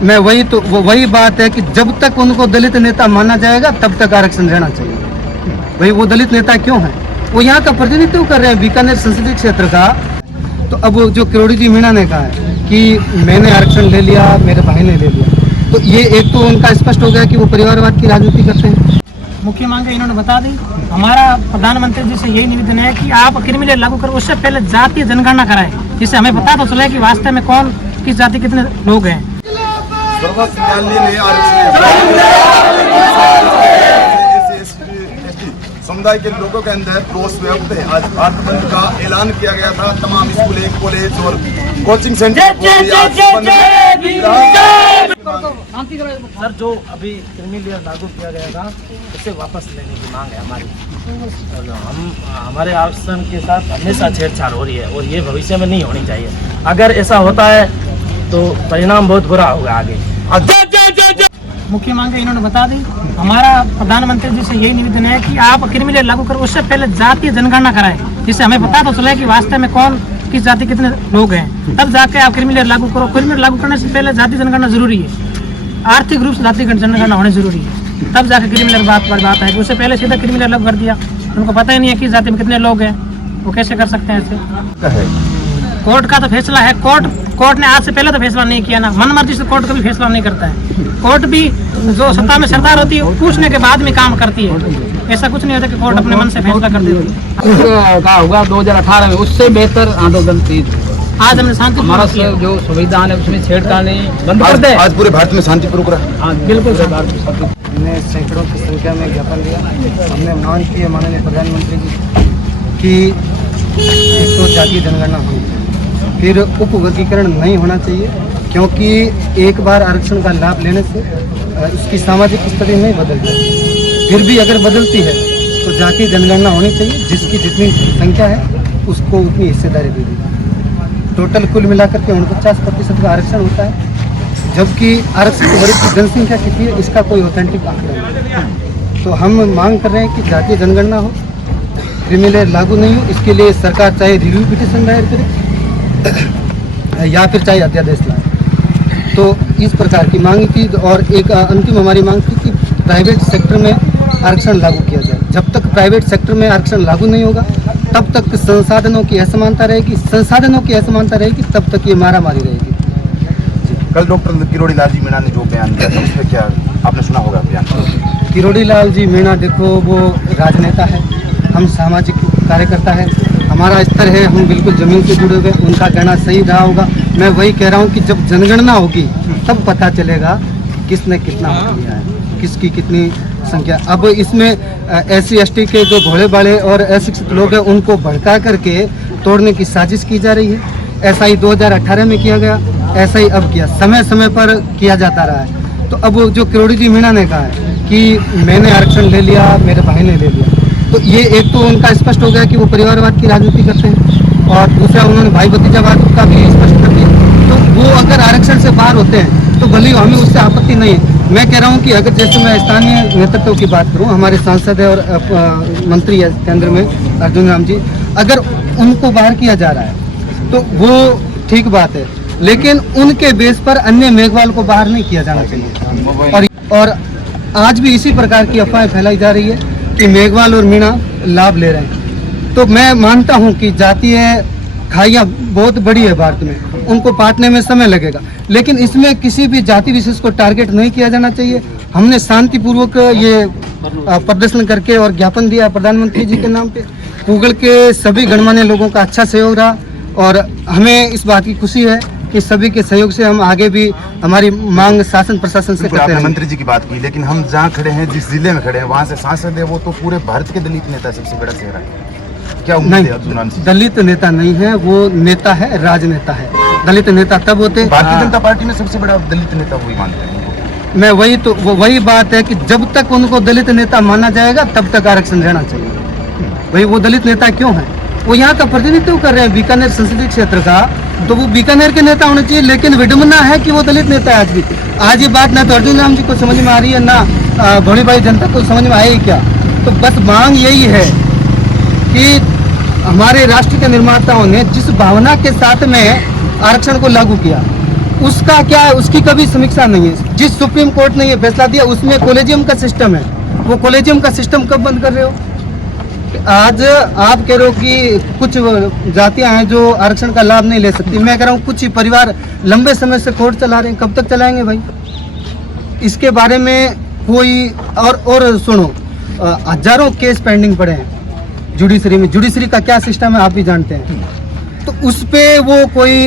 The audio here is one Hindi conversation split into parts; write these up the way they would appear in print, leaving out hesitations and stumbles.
मैं वही बात है कि जब तक उनको दलित नेता माना जाएगा तब तक आरक्षण रहना चाहिए। भाई वो दलित नेता क्यों है? वो यहाँ का प्रतिनिधित्व कर रहे हैं, बीकानेर संसदीय क्षेत्र का। तो अब जो किरोड़ी जी मीणा ने कहा है कि मैंने आरक्षण ले लिया, मेरे भाई ने ले लिया, तो ये एक तो उनका स्पष्ट हो गया कि वो परिवारवाद की राजनीति करते हैं। मुख्य मांग इन्होंने बता दी। हमारा प्रधानमंत्री जी से यही निवेदन है कि आप क्रिमिनल लागू करो, उससे पहले जातीय जनगणना कराएं, जिससे हमें पता तो चले कि वास्तव में कौन किस जाति कितने लोग हैं। समुदाय के लोगों के अंदर रोष व्यक्त है। आज भारत बंद का ऐलान किया गया था, तमाम स्कूल, कॉलेज और कोचिंग सेंटर सर जो अभी क्रिमिनल लागू किया गया था उसे वापस लेने की मांग है हमारी। हम हमारे आरक्षण के साथ हमेशा छेड़छाड़ हो रही है और ये भविष्य में नहीं होनी चाहिए। अगर ऐसा होता है तो परिणाम बहुत बुरा होगा आगे। मुख्य मांग इन्होंने बता दी। हमारा प्रधानमंत्री जी से यही निवेदन है कि आप क्रिमिनल लागू करो, उससे पहले जातीय जनगणना कराएं, जिससे हमें पता तो चले कि वास्तव में कौन किस जाति कितने लोग हैं, तब जाके आप क्रिमिनल लागू करो। क्रिमिनल लागू करने से पहले जाति जनगणना जरूरी है, आर्थिक रूप से जाति जनगणना होनी जरूरी है, तब जाके क्रिमिनल बात है। उससे पहले सीधा क्रिमिनल लागू कर दिया, उनको पता ही नहीं है किस जाति में कितने लोग हैं, वो कैसे कर सकते हैं ऐसे। कोर्ट का तो फैसला है, कोर्ट ने आज से पहले तो फैसला नहीं किया ना, मन मर्जी से कोर्ट कभी फैसला नहीं करता है। कोर्ट भी जो सत्ता में सरकार होती है पूछने के बाद में काम करती है, ऐसा कुछ नहीं होता कि कोर्ट अपने मन से फैसला कर देती है। कहा होगा 2018 में उससे बेहतर आंदोलन तेज। आज हमने शांति हमारा जो संविधान है उसमें छेड़खानी बंद कर दे। आज पूरे भारत में शांतिपूर्वक रहा। हाँ बिल्कुल सरकार की शांति। हमने सैकड़ों की संख्या में ज्ञापन दिया। हमने मांग की है माननीय प्रधानमंत्री जी कि एक तो जातीय जनगणना हो, फिर उपवर्गीकरण नहीं होना चाहिए, क्योंकि एक बार आरक्षण का लाभ लेने से उसकी सामाजिक स्थिति नहीं बदलती। फिर भी अगर बदलती है तो जातीय जनगणना होनी चाहिए, जिसकी जितनी संख्या है उसको उतनी हिस्सेदारी दे दी। टोटल कुल मिलाकर के 49% का आरक्षण होता है, जबकि आरक्षित वर्ग की जनसंख्या कितनी है इसका कोई ऑथेंटिक आंकड़ा नहीं। तो हम मांग कर रहे हैं कि जातीय जनगणना हो, क्रिमिनल लागू नहीं हो। इसके लिए सरकार चाहे रिव्यू पिटीशन दायर करे या फिर चाहे अध्यादेश लाए। तो इस प्रकार की मांग थी। और एक अंतिम हमारी मांग थी कि प्राइवेट सेक्टर में आरक्षण लागू किया जाए। जब तक प्राइवेट सेक्टर में आरक्षण लागू नहीं होगा तब तक संसाधनों की असमानता रहेगी, तब तक ये मारामारी रहेगी। कल डॉक्टर किरोड़ी लाल जी मीणा ने जो बयान दिया था उसमें क्या आपने सुना होगा बयान? किरोड़ी लाल जी मीणा देखो वो राजनेता है, हम सामाजिक कार्यकर्ता है, हमारा स्तर है, हम बिल्कुल जमीन से जुड़े हुए। उनका कहना सही रहा होगा। मैं वही कह रहा हूँ कि जब जनगणना होगी तब पता चलेगा किसने कितना वोट लिया है, किसकी कितनी संख्या। अब इसमें SC/ST के जो भोले बाले और अशिक्षित लोग हैं उनको भड़का करके तोड़ने की साजिश की जा रही है। ऐसा ही 2018 में किया गया, ऐसा ही अब किया, समय समय पर किया जाता रहा है। तो अब जो किरोड़ी जी मीणा ने कहा है कि मैंने आरक्षण ले लिया, मेरे भाई ने ले लिया, तो ये एक तो उनका स्पष्ट हो गया कि वो परिवारवाद की राजनीति करते हैं, और दूसरा उन्होंने भाई भतीजावाद का भी स्पष्ट कर दिया। तो वो अगर आरक्षण से बाहर होते हैं तो भले हमें उससे आपत्ति नहीं है। मैं कह रहा हूँ कि अगर जैसे मैं स्थानीय नेतृत्व की बात करूँ, हमारे सांसद है और मंत्री है केंद्र में अर्जुन राम जी, अगर उनको बाहर किया जा रहा है तो वो ठीक बात है, लेकिन उनके बेस पर अन्य मेघवाल को बाहर नहीं किया जाना चाहिए। और आज भी इसी प्रकार की अफवाहें फैलाई जा रही है कि मेघवाल और मीणा लाभ ले रहे हैं। तो मैं मानता हूं कि जातीय खाइयां बहुत बड़ी है भारत में, उनको पाटने में समय लगेगा, लेकिन इसमें किसी भी जाति विशेष को टारगेट नहीं किया जाना चाहिए। हमने शांतिपूर्वक ये प्रदर्शन करके और ज्ञापन दिया प्रधानमंत्री जी के नाम पे। गूगल के सभी गणमान्य लोगों का अच्छा सहयोग रहा और हमें इस बात की खुशी है कि सभी के सहयोग से हम आगे भी हमारी मांग शासन प्रशासन से करते हैं। मंत्री जी की बात की, लेकिन हम जहाँ खड़े हैं, जिस जिले में खड़े हैं, वहाँ से सांसद है, वो तो पूरे भारत के दलित नेता सबसे बड़ा चेहरा है। क्या उम्मीद है अर्जुन राम जी? दलित नेता नहीं है, वो नेता है, राजनेता है। दलित नेता तब होते हैं। भारतीय जनता पार्टी में सबसे बड़ा दलित नेता वही मानते हैं। मैं वही बात है कि जब तक उनको दलित नेता माना जाएगा तब तक आरक्षण रहना चाहिए। भाई वो दलित नेता क्यों है? वो यहाँ का प्रतिनिधित्व कर रहे हैं बीकानेर संसदीय क्षेत्र का, तो वो बीकानेर के नेता होने चाहिए। लेकिन विडम्बना है कि वो दलित नेता है। आज भी आज ये बात ना तो अर्जुन राम जी को समझ में आ रही है, ना भोली भाई जनता को समझ में आएगी क्या। तो बस मांग यही है कि हमारे राष्ट्र के निर्माताओं ने जिस भावना के साथ में आरक्षण को लागू किया, उसका क्या है, उसकी कभी समीक्षा नहीं है। जिस सुप्रीम कोर्ट ने ये फैसला दिया उसमें कॉलेजियम का सिस्टम है, वो कॉलेजियम का सिस्टम कब बंद कर रहे हो? आज आप कह रहे हो कि कुछ जातियां हैं जो आरक्षण का लाभ नहीं ले सकती, मैं कह रहा हूँ कुछ ही परिवार लंबे समय से कोर्ट चला रहे हैं, कब तक चलाएंगे भाई? इसके बारे में कोई और सुनो, हजारों केस पेंडिंग पड़े हैं जुडिशरी में। जुडिशरी का क्या सिस्टम है आप भी जानते हैं, तो उस पे वो कोई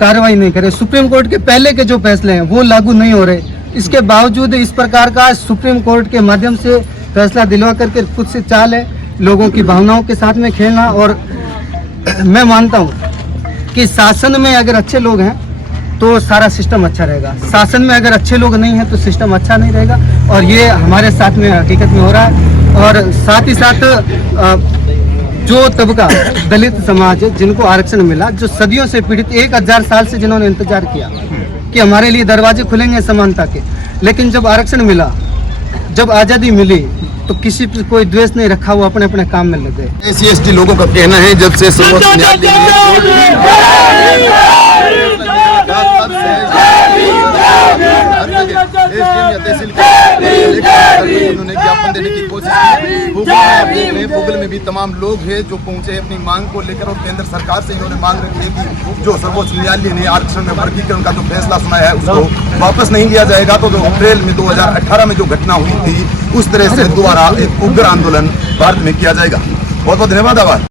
कार्रवाई नहीं करे। सुप्रीम कोर्ट के पहले के जो फैसले हैं वो लागू नहीं हो रहे, इसके बावजूद इस प्रकार का सुप्रीम कोर्ट के माध्यम से फैसला दिलवा करके खुद से चाल है लोगों की भावनाओं के साथ में खेलना। और मैं मानता हूँ कि शासन में अगर अच्छे लोग हैं तो सारा सिस्टम अच्छा रहेगा, शासन में अगर अच्छे लोग नहीं हैं तो सिस्टम अच्छा नहीं रहेगा, और ये हमारे साथ में हकीकत में हो रहा है। और साथ ही साथ जो तबका दलित समाज जिनको आरक्षण मिला, जो सदियों से पीड़ित 1000 साल से जिन्होंने इंतजार किया कि हमारे लिए दरवाजे खुलेंगे समानता के, लेकिन जब आरक्षण मिला, जब आज़ादी मिली तो किसी पर कोई द्वेष नहीं रखा, वो अपने अपने काम में लग गए। SC/ST लोगों का कहना है जब से सर्वोच्च उन्होंने ज्ञापन देने की कोशिश की। गूगल में भी तमाम लोग हैं जो पहुंचे अपनी मांग को लेकर, और केंद्र सरकार से इन्होंने मांग रखी है कि जो सर्वोच्च न्यायालय ने आरक्षण में वर्गीकरण का जो फैसला सुनाया है उसको वापस नहीं लिया जाएगा। तो जो अप्रैल में 2018 में जो घटना हुई थी उस तरह से दोबारा एक उग्र आंदोलन भारत में किया जाएगा। बहुत बहुत धन्यवाद। आभार।